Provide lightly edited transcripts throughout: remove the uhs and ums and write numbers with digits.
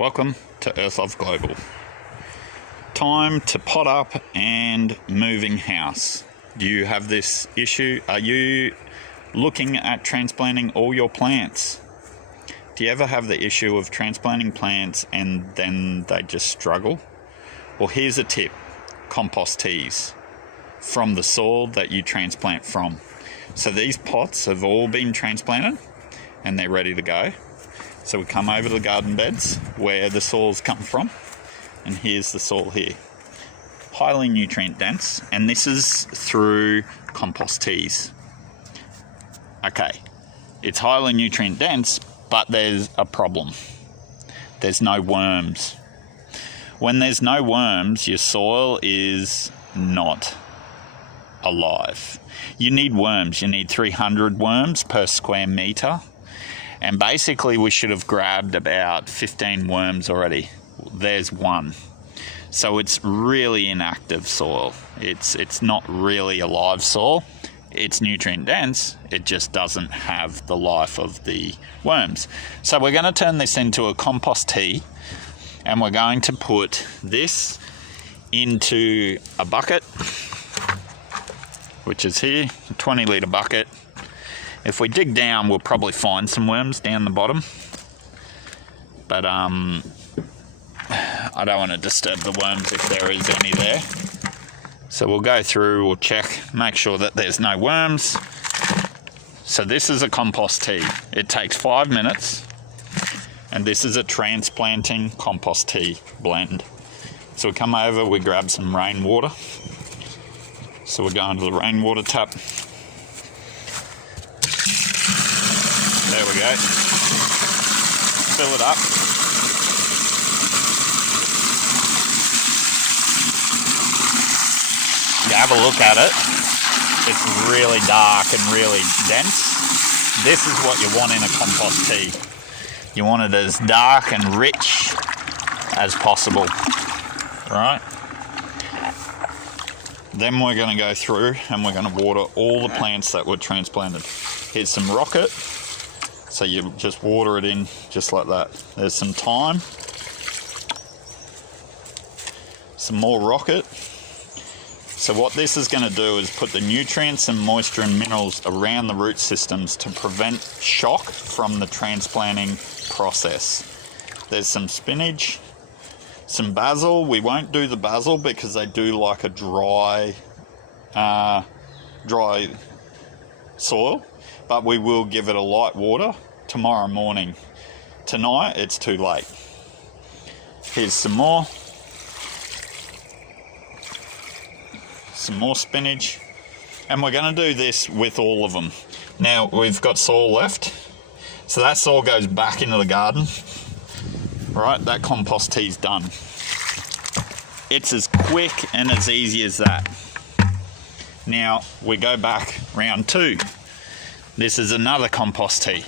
Welcome to Earthlove Global. Time to pot up and moving house. Do you have this issue? Are you looking at transplanting all your plants? Do you ever have the issue of transplanting plants and then they just struggle? Well, here's a tip: compost teas from the soil that you transplant from. So these pots have all been transplanted and they're ready to go. So we come over to the garden beds where the soil's come from, and here's the soil here. Highly nutrient dense, and this is through compost teas. Okay, it's highly nutrient dense, but there's a problem. There's no worms. When there's no worms, your soil is not alive. You need worms. You need 300 worms per square metre. And basically we should have grabbed about 15 worms already. There's one. So it's really inactive soil. It's not really a live soil. It's nutrient dense. It just doesn't have the life of the worms. So we're going to turn this into a compost tea, and we're going to put this into a bucket, which is here, a 20-litre bucket. If we dig down, we'll probably find some worms down the bottom. But I don't want to disturb the worms if there is any there. So we'll go through, we'll check, make sure that there's no worms. So this is a compost tea. It takes 5 minutes. And this is a transplanting compost tea blend. So we come over, we grab some rainwater. So we're going to the rainwater tap. There we go. Fill it up. You have a look at it. It's really dark and really dense. This is what you want in a compost tea. You want it as dark and rich as possible. Right? Then we're going to go through and we're going to water all the plants that were transplanted. Here's some rocket. So you just water it in just like that. There's some thyme. Some more rocket. So what this is going to do is put the nutrients and moisture and minerals around the root systems to prevent shock from the transplanting process. There's some spinach, some basil. We won't do the basil because they do like a dry soil, but we will give it a light water tomorrow morning. Tonight it's too late. Here's some more spinach, and we're going to do this with all of them. Now we've got soil left, so that soil goes back into the garden. Right, that compost tea's done. It's as quick and as easy as that. Now we go back round 2. This is another compost tea.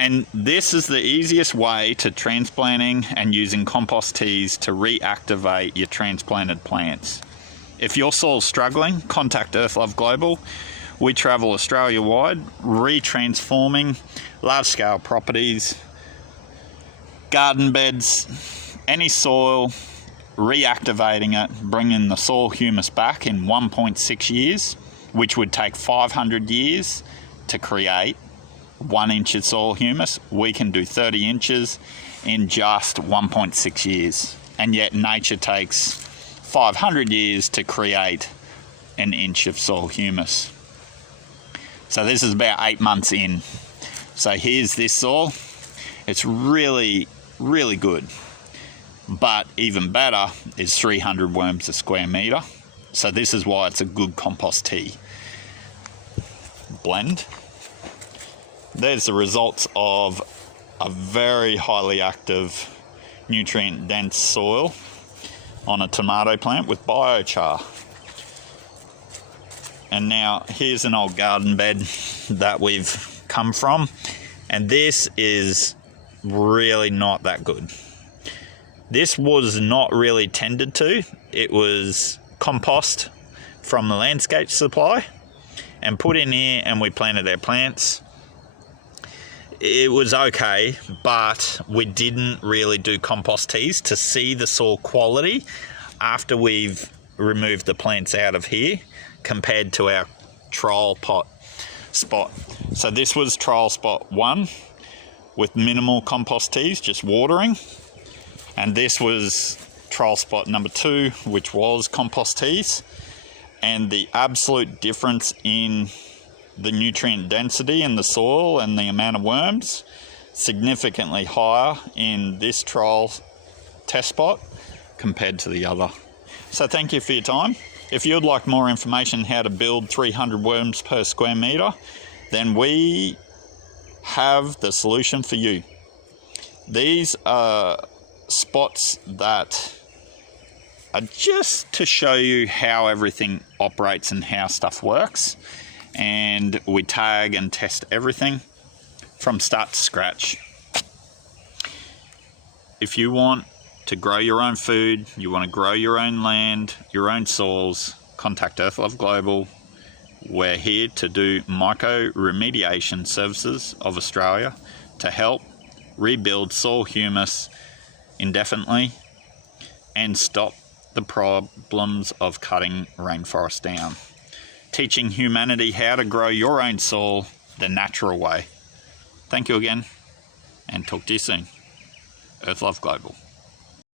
And this is the easiest way to transplanting and using compost teas to reactivate your transplanted plants. If your soil's struggling, contact Earthlove Global. We travel Australia-wide, retransforming large-scale properties, garden beds, any soil, reactivating it, bringing the soil humus back in 1.6 years, which would take 500 years to create 1 inch of soil humus. We can do 30 inches in just 1.6 years. And yet nature takes 500 years to create 1 inch of soil humus. So this is about 8 months in. So here's this soil. It's really, really good. But even better is 300 worms a square metre. So this is why it's a good compost tea blend. There's the results of a very highly active, nutrient dense soil on a tomato plant with biochar. And now here's an old garden bed that we've come from, and this is really not that good. This was not really tended to. It was compost from the landscape supply and put in here, and we planted our plants. it was okay, but we didn't really do compost teas to see the soil quality after we've removed the plants out of here compared to our trial pot spot. So this was trial spot 1 with minimal compost teas, just watering, and this was trial spot number 2, which was compost teas. And the absolute difference in the nutrient density in the soil and the amount of worms, significantly higher in this trial test spot compared to the other. So thank you for your time. If you'd like more information how to build 300 worms per square metre, then we have the solution for you. These are spots that are just to show you how everything operates and how stuff works. And we tag and test everything from start to scratch. If you want to grow your own food, you want to grow your own land, your own soils, contact Earthlove Global. We're here to do micro remediation services of Australia to help rebuild soil humus indefinitely and stop the problems of cutting rainforest down. Teaching humanity how to grow your own soil the natural way. Thank you again, and talk to you soon. Earthlove Global.